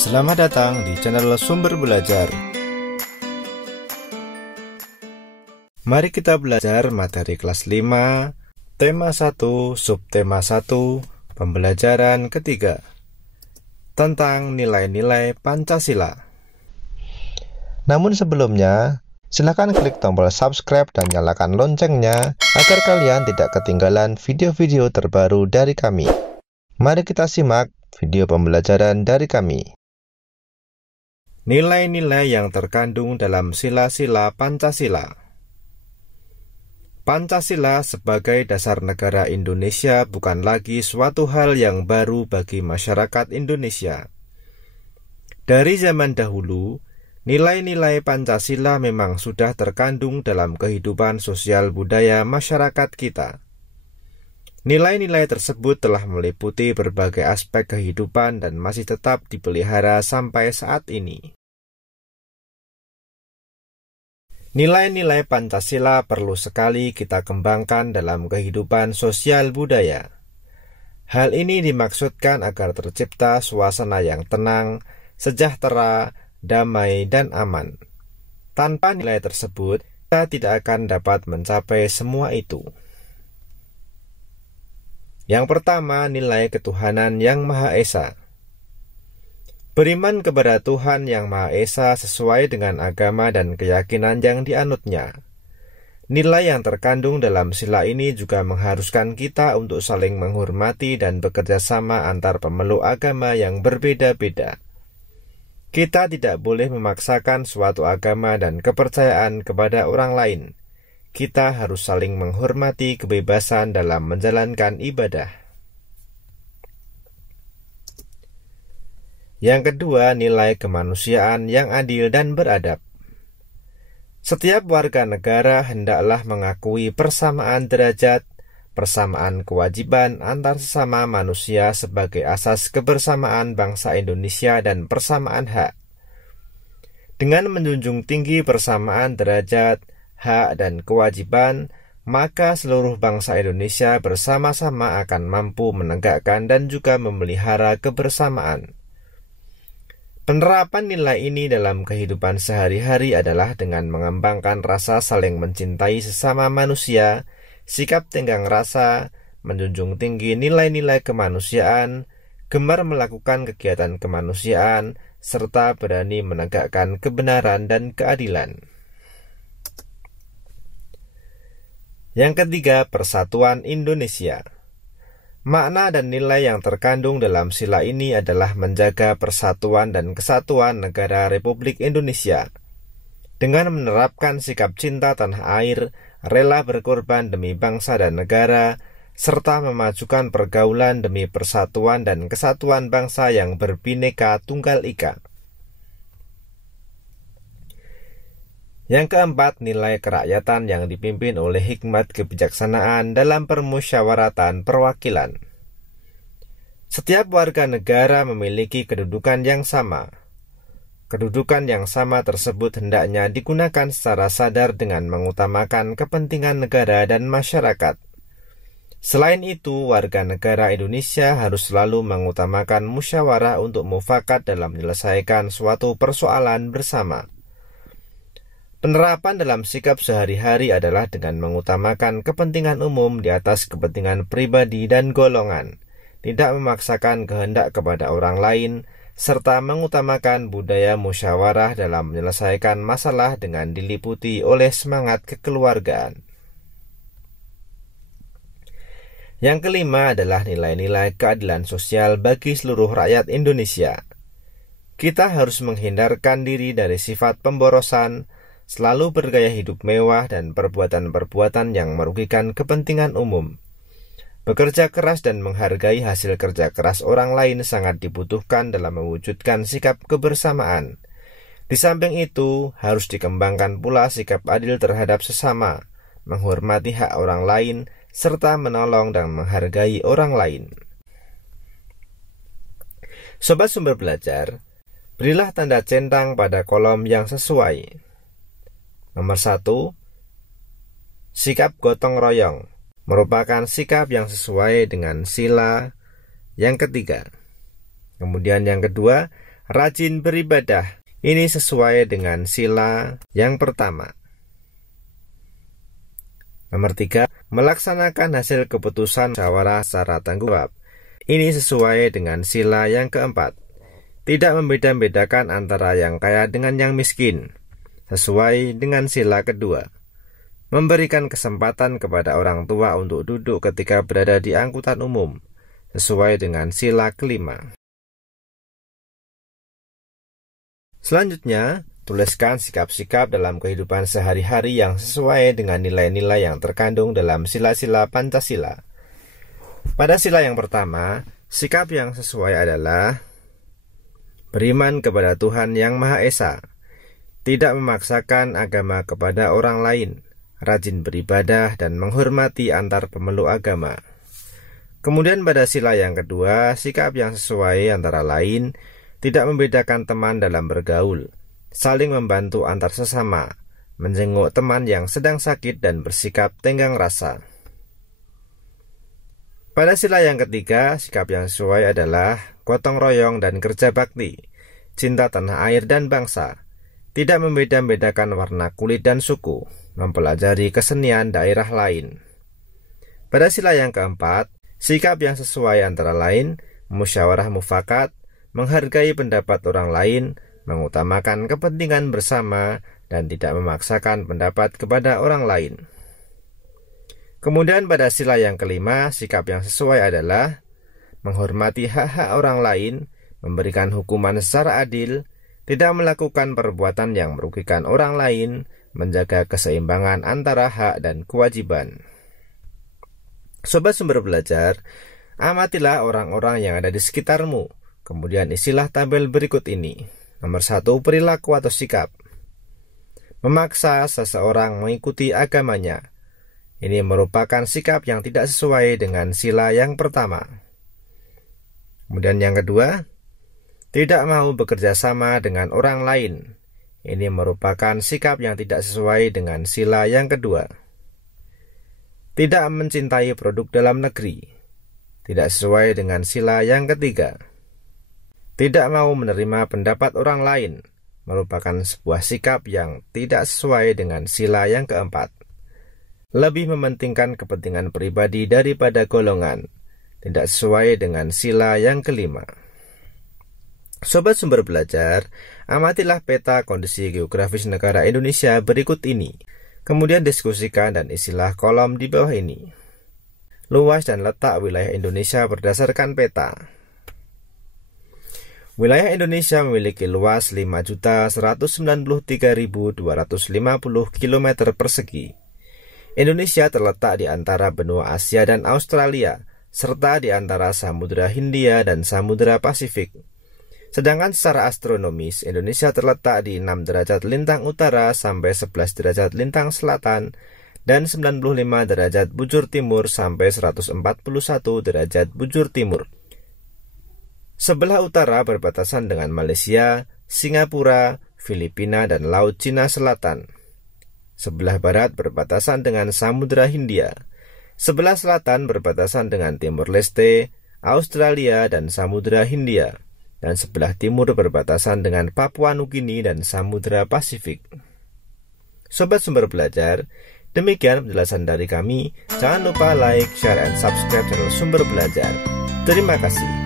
Selamat datang di channel Sumber Belajar. Mari kita belajar materi kelas 5, tema 1, subtema 1, pembelajaran ketiga, tentang nilai-nilai Pancasila. Namun sebelumnya, silakan klik tombol subscribe dan nyalakan loncengnya agar kalian tidak ketinggalan video-video terbaru dari kami. Mari kita simak video pembelajaran dari kami. Nilai-nilai yang terkandung dalam sila-sila Pancasila. Pancasila sebagai dasar negara Indonesia bukan lagi suatu hal yang baru bagi masyarakat Indonesia. Dari zaman dahulu, nilai-nilai Pancasila memang sudah terkandung dalam kehidupan sosial budaya masyarakat kita. Nilai-nilai tersebut telah meliputi berbagai aspek kehidupan dan masih tetap dipelihara sampai saat ini. Nilai-nilai Pancasila perlu sekali kita kembangkan dalam kehidupan sosial budaya. Hal ini dimaksudkan agar tercipta suasana yang tenang, sejahtera, damai, dan aman. Tanpa nilai tersebut, kita tidak akan dapat mencapai semua itu. Yang pertama, nilai ketuhanan yang Maha Esa. Beriman kepada Tuhan yang Maha Esa sesuai dengan agama dan keyakinan yang dianutnya. Nilai yang terkandung dalam sila ini juga mengharuskan kita untuk saling menghormati dan bekerja sama antar pemeluk agama yang berbeda-beda. Kita tidak boleh memaksakan suatu agama dan kepercayaan kepada orang lain. Kita harus saling menghormati kebebasan dalam menjalankan ibadah. Yang kedua, nilai kemanusiaan yang adil dan beradab. Setiap warga negara hendaklah mengakui persamaan derajat, persamaan kewajiban antar sesama manusia sebagai asas kebersamaan bangsa Indonesia dan persamaan hak. Dengan menjunjung tinggi persamaan derajat, hak, dan kewajiban, maka seluruh bangsa Indonesia bersama-sama akan mampu menegakkan dan juga memelihara kebersamaan. Penerapan nilai ini dalam kehidupan sehari-hari adalah dengan mengembangkan rasa saling mencintai sesama manusia, sikap tenggang rasa, menjunjung tinggi nilai-nilai kemanusiaan, gemar melakukan kegiatan kemanusiaan, serta berani menegakkan kebenaran dan keadilan. Yang ketiga, persatuan Indonesia. Makna dan nilai yang terkandung dalam sila ini adalah menjaga persatuan dan kesatuan negara Republik Indonesia. Dengan menerapkan sikap cinta tanah air, rela berkorban demi bangsa dan negara, serta memajukan pergaulan demi persatuan dan kesatuan bangsa yang berbineka tunggal ika. Yang keempat, nilai kerakyatan yang dipimpin oleh hikmat kebijaksanaan dalam permusyawaratan perwakilan. Setiap warga negara memiliki kedudukan yang sama. Kedudukan yang sama tersebut hendaknya digunakan secara sadar dengan mengutamakan kepentingan negara dan masyarakat. Selain itu, warga negara Indonesia harus selalu mengutamakan musyawarah untuk mufakat dalam menyelesaikan suatu persoalan bersama. Penerapan dalam sikap sehari-hari adalah dengan mengutamakan kepentingan umum di atas kepentingan pribadi dan golongan, tidak memaksakan kehendak kepada orang lain, serta mengutamakan budaya musyawarah dalam menyelesaikan masalah dengan diliputi oleh semangat kekeluargaan. Yang kelima adalah nilai-nilai keadilan sosial bagi seluruh rakyat Indonesia. Kita harus menghindarkan diri dari sifat pemborosan, selalu bergaya hidup mewah, dan perbuatan-perbuatan yang merugikan kepentingan umum. Bekerja keras dan menghargai hasil kerja keras orang lain sangat dibutuhkan dalam mewujudkan sikap kebersamaan. Di samping itu, harus dikembangkan pula sikap adil terhadap sesama, menghormati hak orang lain, serta menolong dan menghargai orang lain. Sobat Sumber Belajar, berilah tanda centang pada kolom yang sesuai. Nomor 1, sikap gotong royong merupakan sikap yang sesuai dengan sila yang ketiga. Kemudian yang kedua, rajin beribadah. Ini sesuai dengan sila yang pertama. Nomor 3, melaksanakan hasil keputusan musyawarah secara tanggung jawab. Ini sesuai dengan sila yang keempat. Tidak membeda-bedakan antara yang kaya dengan yang miskin, sesuai dengan sila kedua. Memberikan kesempatan kepada orang tua untuk duduk ketika berada di angkutan umum, sesuai dengan sila kelima. Selanjutnya, tuliskan sikap-sikap dalam kehidupan sehari-hari yang sesuai dengan nilai-nilai yang terkandung dalam sila-sila Pancasila. Pada sila yang pertama, sikap yang sesuai adalah beriman kepada Tuhan Yang Maha Esa, tidak memaksakan agama kepada orang lain, rajin beribadah dan menghormati antar pemeluk agama. Kemudian pada sila yang kedua, sikap yang sesuai antara lain tidak membedakan teman dalam bergaul, saling membantu antar sesama, menjenguk teman yang sedang sakit dan bersikap tenggang rasa. Pada sila yang ketiga, sikap yang sesuai adalah gotong royong dan kerja bakti, cinta tanah air dan bangsa, tidak membeda-bedakan warna kulit dan suku, mempelajari kesenian daerah lain. Pada sila yang keempat, sikap yang sesuai antara lain musyawarah mufakat, menghargai pendapat orang lain, mengutamakan kepentingan bersama, dan tidak memaksakan pendapat kepada orang lain. Kemudian pada sila yang kelima, sikap yang sesuai adalah menghormati hak-hak orang lain, memberikan hukuman secara adil, tidak melakukan perbuatan yang merugikan orang lain, menjaga keseimbangan antara hak dan kewajiban. Sobat Sumber Belajar, amatilah orang-orang yang ada di sekitarmu. Kemudian isilah tabel berikut ini. Nomor 1, perilaku atau sikap. Memaksa seseorang mengikuti agamanya. Ini merupakan sikap yang tidak sesuai dengan sila yang pertama. Kemudian yang kedua, tidak mau bekerja sama dengan orang lain. Ini merupakan sikap yang tidak sesuai dengan sila yang kedua. Tidak mencintai produk dalam negeri. Tidak sesuai dengan sila yang ketiga. Tidak mau menerima pendapat orang lain. Merupakan sebuah sikap yang tidak sesuai dengan sila yang keempat. Lebih mementingkan kepentingan pribadi daripada golongan. Tidak sesuai dengan sila yang kelima. Sobat Sumber Belajar, amatilah peta kondisi geografis negara Indonesia berikut ini. Kemudian diskusikan dan isilah kolom di bawah ini. Luas dan letak wilayah Indonesia berdasarkan peta. Wilayah Indonesia memiliki luas 5.193.250 km persegi. Indonesia terletak di antara benua Asia dan Australia, serta di antara Samudra Hindia dan Samudra Pasifik. Sedangkan secara astronomis, Indonesia terletak di 6 derajat lintang utara sampai 11 derajat lintang selatan dan 95 derajat bujur timur sampai 141 derajat bujur timur. Sebelah utara berbatasan dengan Malaysia, Singapura, Filipina, dan Laut Cina Selatan. Sebelah barat berbatasan dengan Samudra Hindia. Sebelah selatan berbatasan dengan Timur Leste, Australia, dan Samudra Hindia. Dan sebelah timur berbatasan dengan Papua Nugini dan Samudra Pasifik. Sobat Sumber Belajar, demikian penjelasan dari kami. Jangan lupa like, share, and subscribe channel Sumber Belajar. Terima kasih.